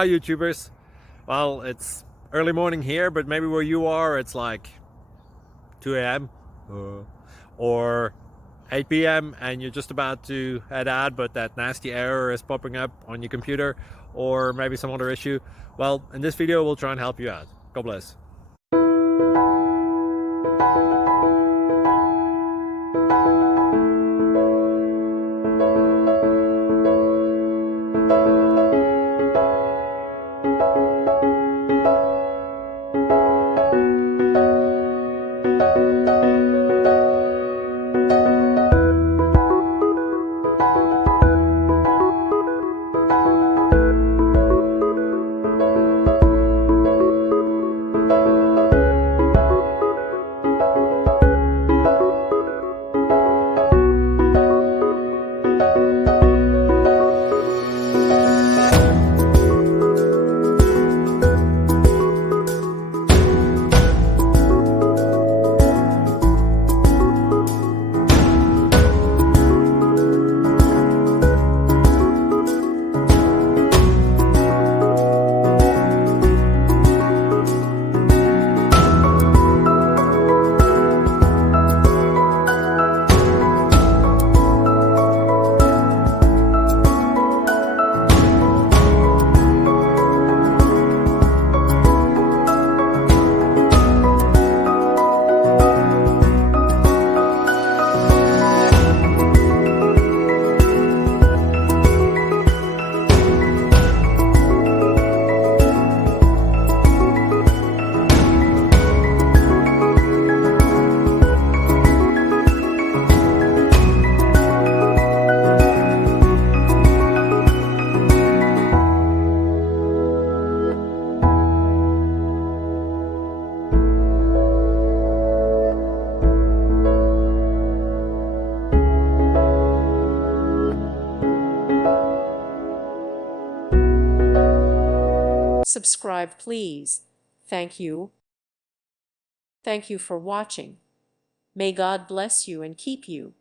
Hi YouTubers. Well, it's early morning here, but maybe where you are it's like 2 a.m. Or 8 p.m. and you're just about to head out, but that nasty error is popping up on your computer, or maybe some other issue. Well, in this video we'll try and help you out. God bless. Subscribe, please. Thank you. Thank you for watching. May God bless you and keep you.